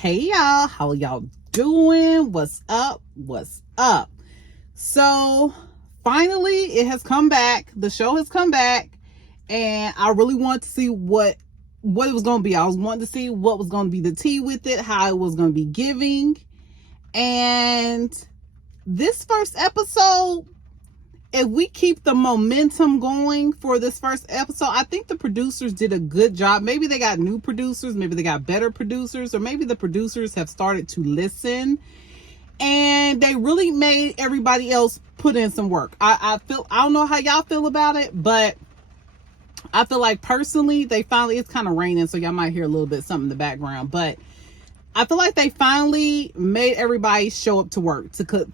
Hey y'all, how y'all doing? What's up? So finally it has come back. The show has come back, and I really wanted to see what it was going to be. I was wanting to see what was going to be the tea with it, how it was going to be giving. And this first episode, if we keep the momentum going for this first episode, I think the producers did a good job. Maybe they got new producers, maybe they got better producers, or maybe the producers have started to listen and they really made everybody else put in some work. I don't know how y'all feel about it, but I feel like personally it's kind of raining, so y'all might hear a little bit something in the background, but I feel like they finally made everybody show up to work,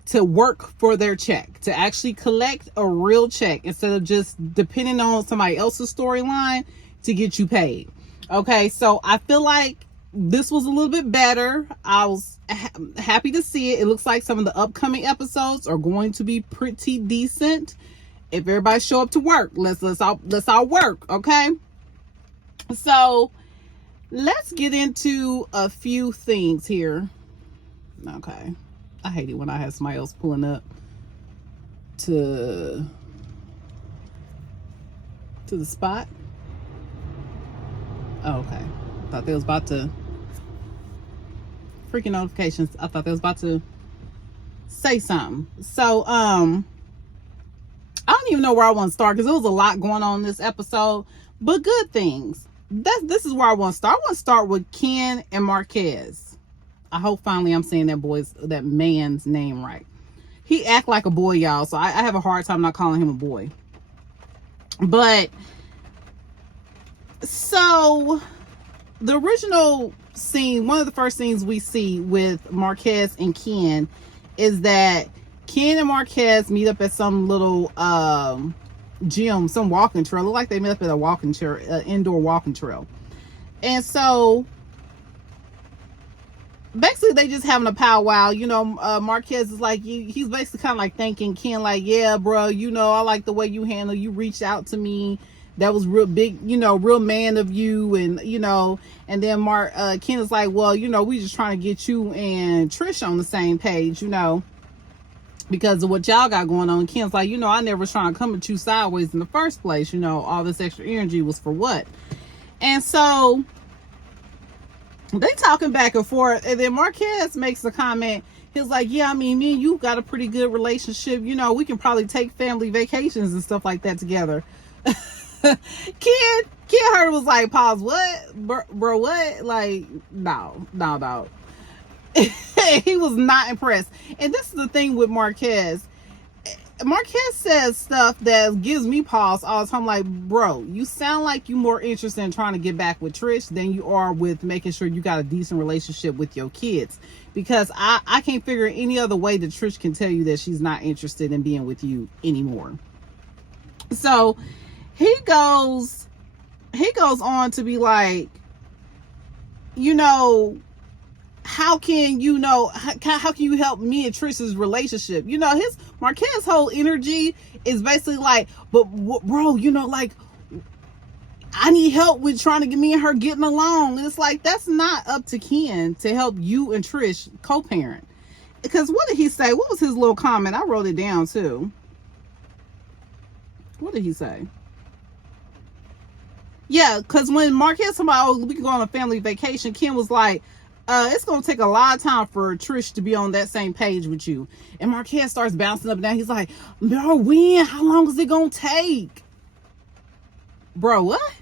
to work for their check, to actually collect a real check instead of just depending on somebody else's storyline to get you paid. Okay, so I feel like this was a little bit better. I was happy to see it. It looks like some of the upcoming episodes are going to be pretty decent. If everybody show up to work, let's all work, okay? So let's get into a few things here. Okay. I hate it when I have somebody else pulling up to the spot. Oh, okay. I thought they was about to freaking notifications. I thought they was about to say something. So, I don't even know where I want to start because there was a lot going on in this episode, but good things. This is where I want to start. I want to start with Ken and Marquez. I hope finally I'm saying that man's name right. He act like a boy, y'all, so I have a hard time not calling him a boy. But so the original scene, one of the first scenes we see with Marquez and Ken is that Ken and Marquez meet up at some little gym, some walking trail. Look like they met up at a walking trail, indoor walking trail. And so basically they just having a powwow. Marquez is like, he's basically kind of like thanking Ken, like, yeah, bro, I like the way you reached out to me. That was real big, real man of you. And, and then Ken is like, well, we just trying to get you and Trish on the same page, because of what y'all got going on. Ken's like, I never was trying to come at you sideways in the first place. All this extra energy was for what? And so they talking back and forth. And then Marquez makes a comment. He's like, yeah, I mean, me and you got a pretty good relationship. We can probably take family vacations and stuff like that together. Ken heard was like, pause, what? Bro, what? Like, no. He was not impressed. And this is the thing with Marquez. Marquez says stuff that gives me pause all the time. Like, bro, you sound like you're more interested in trying to get back with Trish than you are with making sure you got a decent relationship with your kids. Because I can't figure any other way that Trish can tell you that she's not interested in being with you anymore. So he goes on to be like, how can how can you help me and Trish's relationship? His Marquez's whole energy is basically like, but bro, like, I need help with trying to get me and her getting along. And it's like, that's not up to Ken to help you and Trish co-parent. Because what did he say? What was his little comment? I wrote it down too. What did he say? Yeah, because when Marquez told me, oh, we can go on a family vacation, Ken was like, it's going to take a lot of time for Trish to be on that same page with you. And Marquez starts bouncing up and down. He's like, bro, when? How long is it going to take? Bro, what?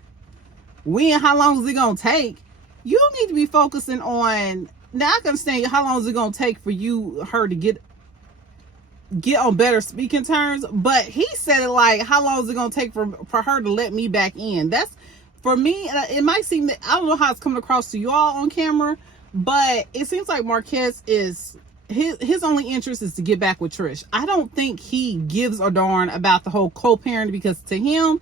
When? How long is it going to take? You need to be focusing on... Now, I can understand how long is it going to take for her to get on better speaking terms. But he said it like, how long is it going to take for her to let me back in? That's, for me, it might seem that... I don't know how it's coming across to you all on camera, but it seems like Marquez is, his only interest is to get back with Trish. I don't think he gives a darn about the whole co-parent, because to him,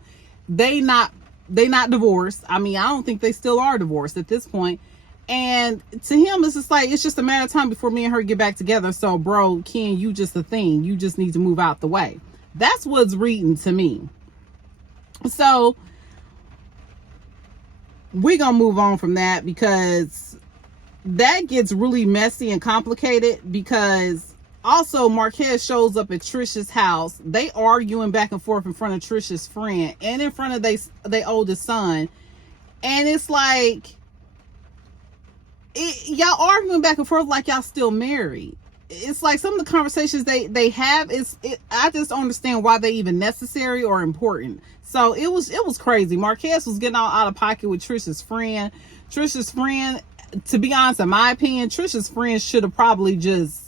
they not divorced. I mean, I don't think they still are divorced at this point. And to him, it's just like, it's just a matter of time before me and her get back together. So, bro, Ken, you just a thing. You just need to move out the way. That's what's reading to me. So we're gonna move on from that, because that gets really messy and complicated because also Marquez shows up at Trisha's house. They arguing back and forth in front of Trisha's friend and in front of their oldest son. And it's like, y'all arguing back and forth like y'all still married. It's like some of the conversations they have I just don't understand why they even necessary or important. So it was crazy. Marquez was getting all out of pocket with Trisha's friend. Trisha's friend, to be honest, in my opinion, Trisha's friend should have probably just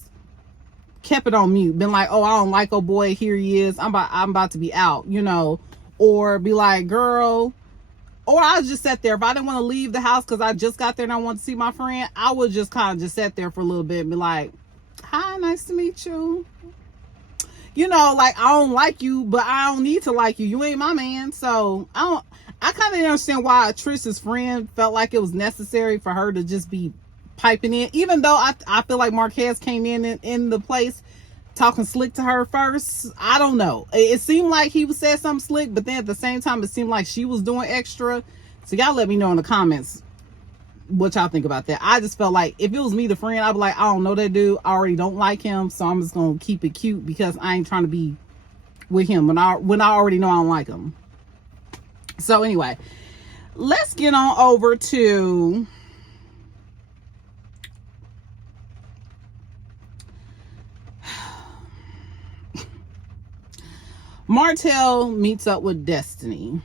kept it on mute. Been like, oh, I don't like old boy. Here he is. I'm about to be out, you know. Or be like, girl. Or I just sat there. If I didn't want to leave the house because I just got there and I wanted to see my friend, I would just kind of just sat there for a little bit and be like, hi, nice to meet you. You know, like, I don't like you, but I don't need to like you. You ain't my man. So I kind of didn't understand why Trisha's friend felt like it was necessary for her to just be piping in, even though I feel like Marquez came in the place talking slick to her first. I don't know. It seemed like he was saying something slick, but then at the same time, it seemed like she was doing extra. So y'all let me know in the comments what y'all think about that. I just felt like if it was me, the friend, I'd be like, I don't know that dude. I already don't like him, so I'm just gonna keep it cute because I ain't trying to be with him when I already know I don't like him. So anyway, let's get on over to Martell meets up with Destiny.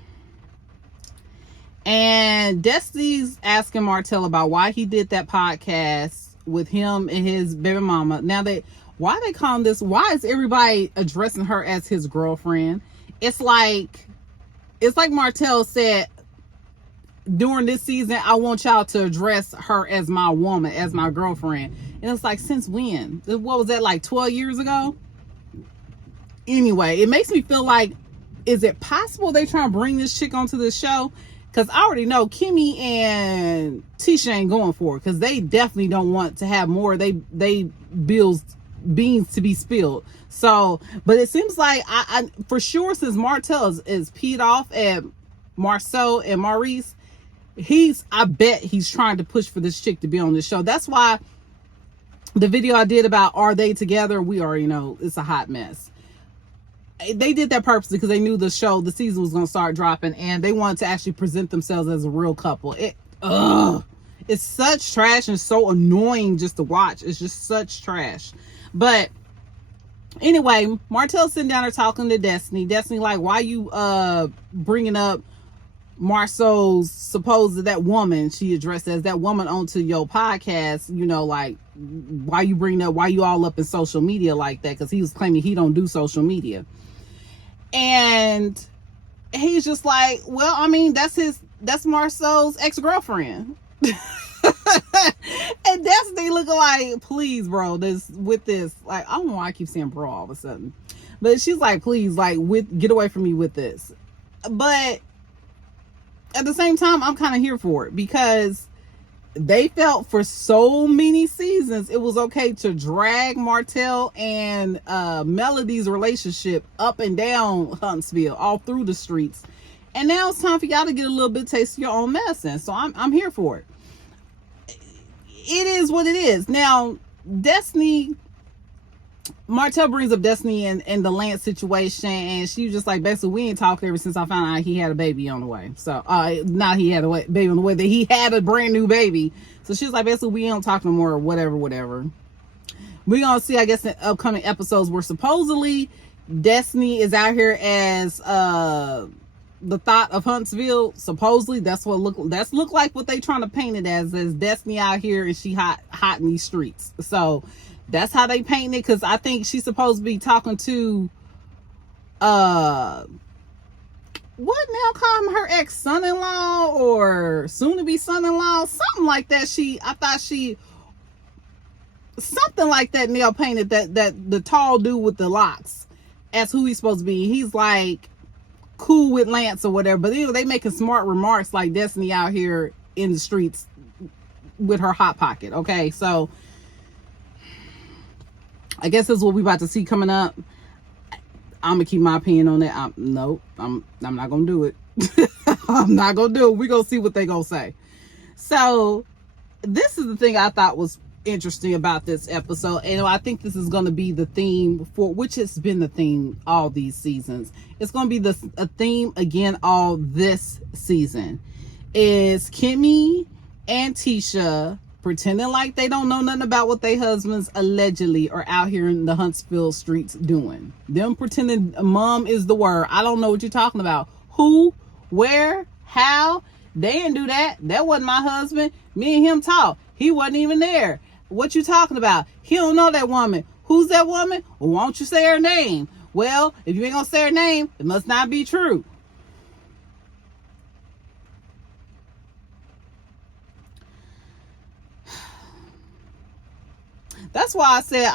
And Destiny's asking Martell about why he did that podcast with him and his baby mama. Now why they call this, why is everybody addressing her as his girlfriend? It's like Martell said during this season, I want y'all to address her as my woman, as my girlfriend. And it's like, since when? What was that, like 12 years ago? Anyway, it makes me feel like, is it possible they trying to bring this chick onto this show? Because I already know Kimmy and Tisha ain't going for it, because they definitely don't want to have more they beans to be spilled. So, but it seems like I for sure, since Martell is peed off at Marceau and Maurice, I bet he's trying to push for this chick to be on this show. That's why the video I did about are they together, we already know it's a hot mess. They did that purposely because they knew the season was going to start dropping, and they wanted to actually present themselves as a real couple. It's such trash and so annoying just to watch. It's just such trash. But anyway, Martell's sitting down there talking to Destiny. Destiny like, why you bringing up Marceau's that woman, she addressed as that woman onto your podcast, you know, like, why you bring that, why you all up in social media like that? Because he was claiming he don't do social media. And he's just like, well, I mean, that's Marceau's ex-girlfriend. And Destiny looking like, please, bro, like, I don't know why I keep saying bro all of a sudden, but she's like, please, like, get away from me with this. But at the same time, I'm kind of here for it, because they felt for so many seasons it was okay to drag Martell and Melody's relationship up and down Huntsville, all through the streets. And now it's time for y'all to get a little bit of taste of your own medicine. So I'm here for it. It is what it is. Now, Martell brings up Destiny and the Lance situation, and she was just like, basically, we ain't talked ever since I found out he had a baby on the way. So, not he had a baby on the way, that he had a brand new baby. So she was like, basically, we don't talk no more, or whatever. We're gonna see, I guess, in upcoming episodes where supposedly Destiny is out here as the thought of Huntsville. Supposedly, that's look like what they trying to paint it as Destiny out here, and she hot in these streets. So that's how they paint it, because I think she's supposed to be talking to what now, call him her ex-son-in-law or soon-to-be son-in-law, something like that. Something like that. Nail painted that the tall dude with the locks as who he's supposed to be. He's like cool with Lance or whatever, but anyway, they making smart remarks like Destiny out here in the streets with her hot pocket. Okay, so I guess that's what we about to see coming up. I'm gonna keep my opinion on that. I'm not gonna do it. I'm not gonna do it. We're gonna see what they gonna say. So this is the thing I thought was interesting about this episode, and I think this is going to be the theme for which has been the theme all these seasons. It's going to be a theme again all this season. Is Kimmy and Tisha pretending like they don't know nothing about what their husbands allegedly are out here in the Huntsville streets doing. Them pretending mom is the word. I don't know what you're talking about. Who, where, how? They didn't do that. That wasn't my husband. Me and him talked. He wasn't even there. What you talking about? He don't know that woman. Who's that woman? Well, won't you say her name? Well, if you ain't gonna say her name, it must not be true. That's why I said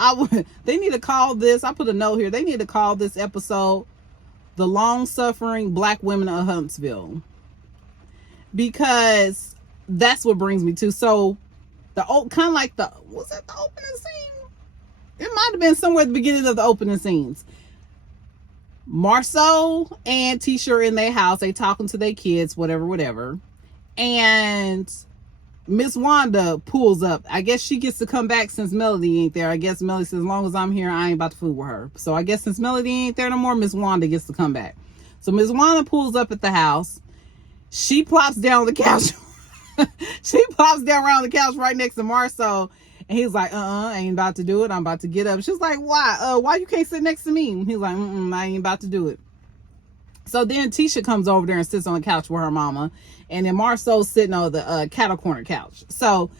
they need to call this, I put a note here, they need to call this episode The Long-Suffering Black Women of Huntsville. Because that's what brings me to. So, kind of like was that the opening scene? It might have been somewhere at the beginning of the opening scenes. Marceau and Tisha are in their house. They talking to their kids, whatever. And Miss Wanda pulls up. I guess she gets to come back since Melody ain't there. I guess Melody says, as long as I'm here, I ain't about to fool with her. So I guess since Melody ain't there no more, Miss Wanda gets to come back. So Miss Wanda pulls up at the house. She plops down on the couch. She plops down around the couch right next to Marceau. And he's like, I ain't about to do it. I'm about to get up. She's like, why? Why you can't sit next to me? And he's like, I ain't about to do it. So then Tisha comes over there and sits on the couch with her mama. And then Marceau's sitting on the cattle corner couch. So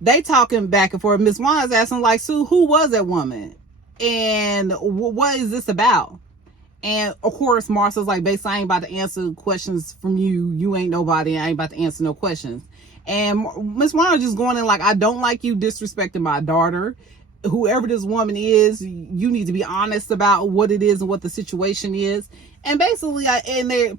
they talking back and forth. Miss Wanda's asking, like, Sue, who was that woman? And what is this about? And of course, Marceau's like, basically, I ain't about to answer questions from you. You ain't nobody. I ain't about to answer no questions. And Miss Wanda just going in like, I don't like you disrespecting my daughter. Whoever this woman is, you need to be honest about what it is and what the situation is. And basically, in their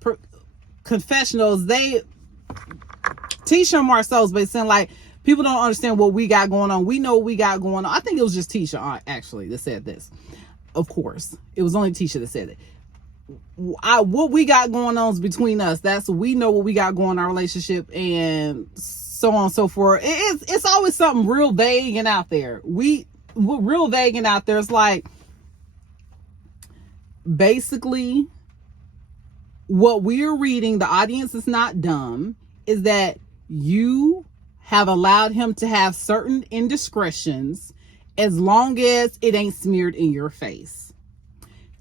confessionals, Tisha and Marceau's basically saying, like, people don't understand what we got going on. We know what we got going on. I think it was just Tisha, actually, that said this. Of course, it was only Tisha that said it. What we got going on is between us. We know what we got going in our relationship, and so on and so forth. It's always something real vague and out there. Real vague and out there. It's like, basically, what we're reading, the audience is not dumb, is that you have allowed him to have certain indiscretions as long as it ain't smeared in your face.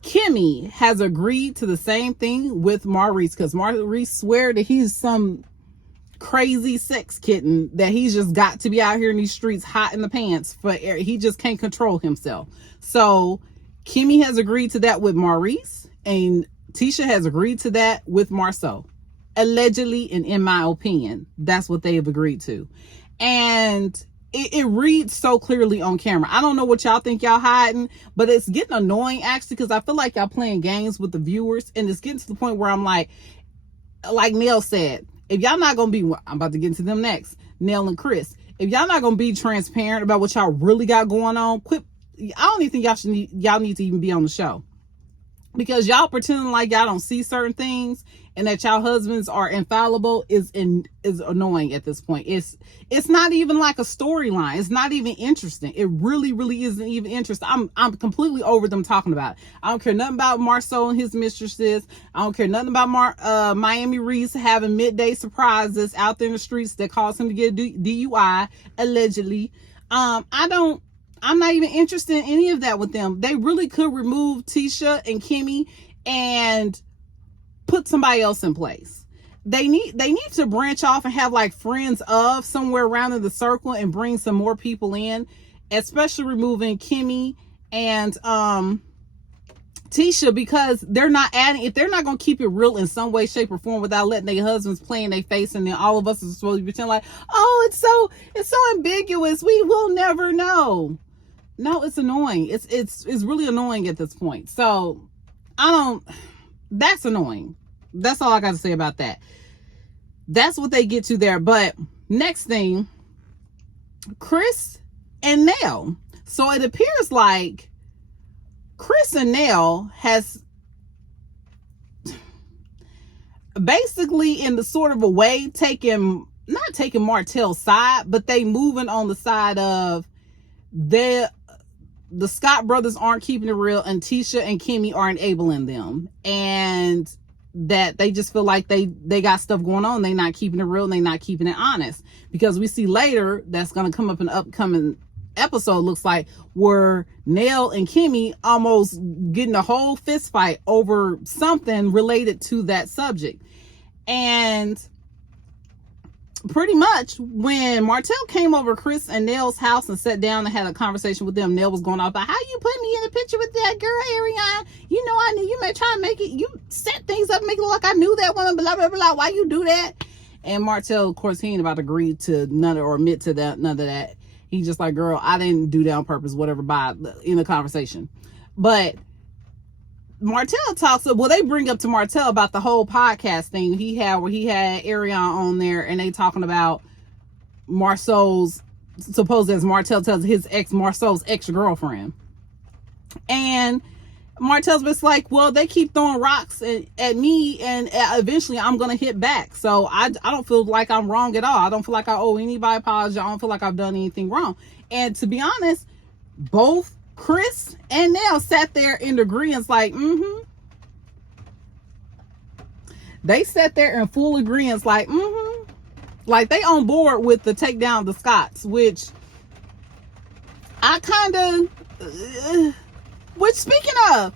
Kimmy has agreed to the same thing with Maurice, because Maurice swear that he's some crazy sex kitten, that he's just got to be out here in these streets hot in the pants for air. He just can't control himself. So Kimmy has agreed to that with Maurice, and Tisha has agreed to that with Marceau. Allegedly, and in my opinion, that's what they have agreed to. And it reads so clearly on camera. I don't know what y'all think y'all hiding, but it's getting annoying actually, because I feel like y'all playing games with the viewers, and it's getting to the point where I'm like Nell said, if y'all not gonna be, I'm about to get into them next, Nell and Chris, if y'all not gonna be transparent about what y'all really got going on, quit. I don't even think y'all need to even be on the show, because y'all pretending like y'all don't see certain things and that y'all husbands are infallible is annoying at this point. It's not even like a storyline. It's not even interesting. It really isn't even interesting. I'm completely over them talking about it. I don't care nothing about Marceau and his mistresses. I don't care nothing about Miami Reese having midday surprises out there in the streets that caused him to get a DUI allegedly. I'm not even interested in any of that with them. They really could remove Tisha and Kimmy and put somebody else in place. They need to branch off and have like friends of somewhere around in the circle and bring some more people in, especially removing Kimmy and Tisha, because they're not adding, if they're not going to keep it real in some way, shape, or form without letting their husbands play in their face, and then all of us are supposed to pretend like, oh, it's so ambiguous, we will never know. No, it's annoying. It's really annoying at this point. So that's annoying. That's all I got to say about that. That's what they get to there. But next thing, Chris and Nell. So it appears like Chris and Nell has basically, in the sort of a way, taken not taking Martell's side, but they moving on the side of the Scott brothers aren't keeping it real, and Tisha and Kimmy are enabling them, and that they just feel like they got stuff going on. They not keeping it real, and they not keeping it honest, because we see later that's going to come up in the upcoming episode, looks like, where Nell and Kimmy almost getting a whole fist fight over something related to that subject. And pretty much when Martell came over Chris and Nell's house and sat down and had a conversation with them, Nell was going off about, how you put me in the picture with that girl, Ariana? You know, I knew you may try to make it, you set things up, make it look like I knew that woman, blah, blah, blah. Why you do that? And Martell, of course, he ain't about to agree to none or admit to that, none of that. He's just like, girl, I didn't do that on purpose, whatever, in the conversation. But Martell talks, well, they bring up to Martell about the whole podcast thing he had, where he had Ariana on there, and they talking about Marceau's, supposed as Martell tells his Marceau's ex-girlfriend. And Martell's just like, well, they keep throwing rocks at me, and eventually I'm going to hit back. So I don't feel like I'm wrong at all. I don't feel like I owe anybody apology. I don't feel like I've done anything wrong. And to be honest, both Chris and Nell sat there in agreement, like, They sat there in full agreement, like, like they on board with the takedown of the Scotts, which I kind of, which speaking of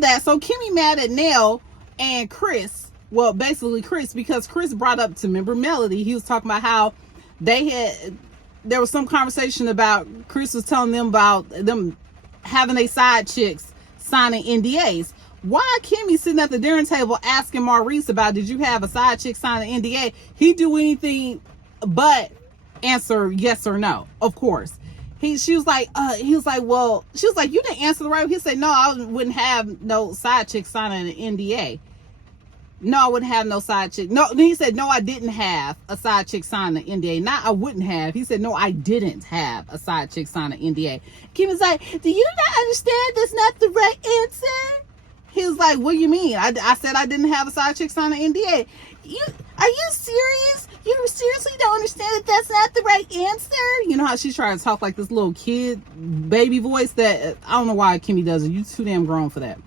that, so Kimmy mad at Nell and Chris, well, basically Chris, because Chris brought up to, remember Melody, he was talking about how there was some conversation about, Chris was telling them about them having a side chicks signing NDAs. Why Kimmy sitting at the dinner table asking Maurice about, did you have a side chick sign an NDA? He do anything but answer yes or no, of course. He was like, well, she was like, you didn't answer the right. He said, no, I wouldn't have no side chick signing an NDA. No, I wouldn't have no side chick. No, he said, no, I didn't have a side chick sign an NDA. Not I wouldn't have. He said, no, I didn't have a side chick sign an NDA. Kim was like, do you not understand that's not the right answer? He was like, what do you mean? I said I didn't have a side chick sign an NDA. Are you serious? You seriously don't understand that that's not the right answer? You know how she's trying to talk like this little kid baby voice that, I don't know why Kimmy does it. You too damn grown for that.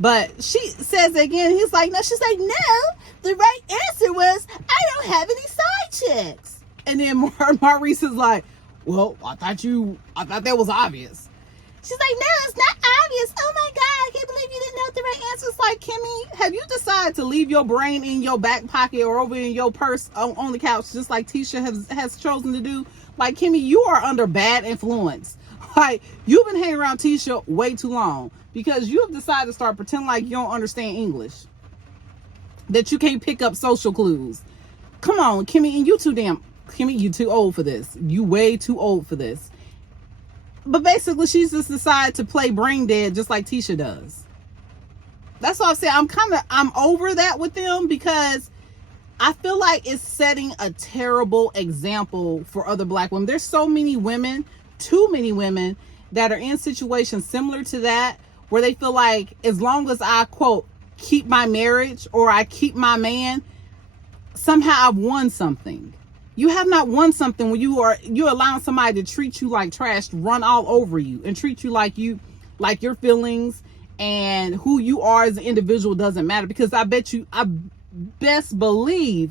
But she says again, he's like, no, she's like, no, the right answer was, I don't have any side chicks. And then Maurice is like, well, I thought that was obvious. She's like, no, it's not obvious. Oh my God, I can't believe you didn't know the right answer. It's like, Kimmy, have you decided to leave your brain in your back pocket or over in your purse on the couch, just like Tisha has chosen to do? Like, Kimmy, you are under bad influence. Like, you've been hanging around Tisha way too long, because you have decided to start pretending like you don't understand English, that you can't pick up social clues. Come on, Kimmy, and Kimmy, you too old for this. You way too old for this. But basically, she's just decided to play brain dead just like Tisha does. That's what I'm saying. I'm over that with them, because I feel like it's setting a terrible example for other Black women. There's so many women, too many women, that are in situations similar to that, where they feel like, as long as I, quote, keep my marriage or I keep my man, somehow I've won something. You have not won something when you're allowing somebody to treat you like trash, run all over you, and treat you like your feelings and who you are as an individual doesn't matter. Because I best believe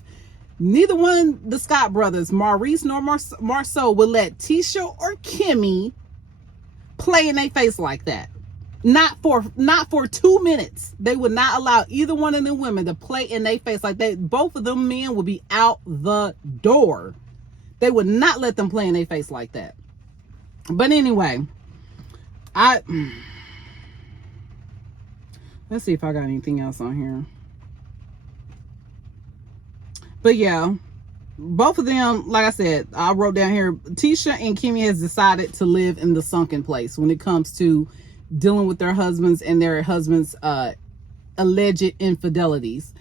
neither one of the Scott brothers, Maurice nor Marceau, would let Tisha or Kimmy play in their face like that. Not for 2 minutes. They would not allow either one of them women to play in their face like that. Both of them men would be out the door. They would not let them play in their face like that. But anyway, let's see if I got anything else on here. But yeah, both of them, like I said, I wrote down here, Tisha and Kimmy has decided to live in the sunken place when it comes to dealing with their husbands and their husbands' alleged infidelities.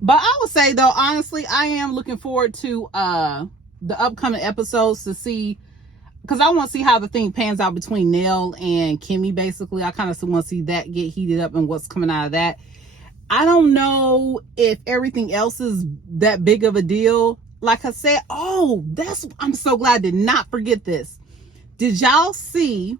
But I would say, though, honestly, I am looking forward to the upcoming episodes to see, because I want to see how the thing pans out between Nell and Kimmy. Basically, I kind of want to see that get heated up and what's coming out of that. I don't know if everything else is that big of a deal. Like I said, I'm so glad I did not forget this. Did y'all see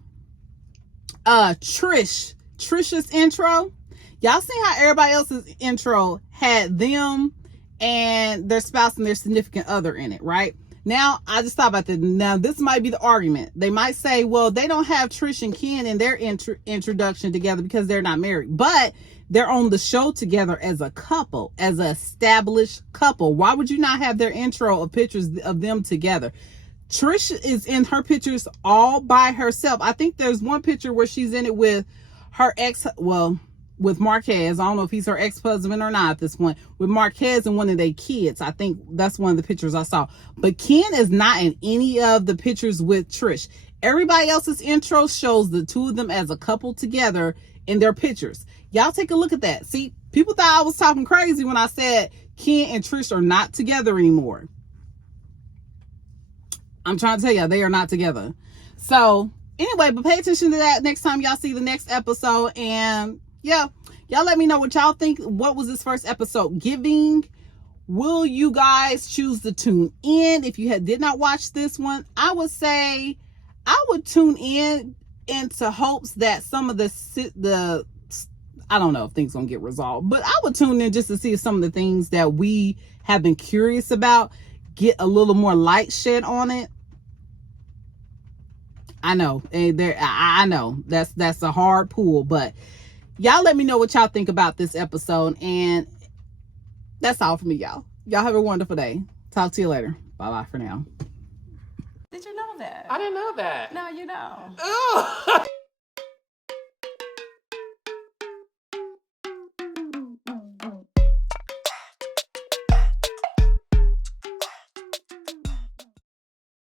Trisha's intro? Y'all see how everybody else's intro had them and their spouse and their significant other in it, right? Now, I just thought about that. Now, this might be the argument. They might say, well, they don't have Trish and Ken in their introduction together because they're not married. But they're on the show together as a couple, as an established couple. Why would you not have their intro of pictures of them together? Trish is in her pictures all by herself. I think there's one picture where she's in it with her with Marquez. I don't know if he's her ex-husband or not at this point. With Marquez and one of their kids. I think that's one of the pictures I saw. But Ken is not in any of the pictures with Trish. Everybody else's intro shows the two of them as a couple together in their pictures. Y'all take a look at that. See, people thought I was talking crazy when I said Ken and Trish are not together anymore. I'm trying to tell y'all, they are not together. So, anyway, but pay attention to that next time y'all see the next episode. And, yeah, y'all let me know what y'all think. What was this first episode giving? Will you guys choose to tune in? If you did not watch this one, I would say I would tune in into hopes that some of the I don't know if things gonna get resolved, but I would tune in just to see if some of the things that we have been curious about get a little more light shed on it. I know, I know that's a hard pull, but y'all let me know what y'all think about this episode, and that's all for me, y'all. Y'all have a wonderful day. Talk to you later. Bye for now. Did you know that? I didn't know that. Now you know. Oh.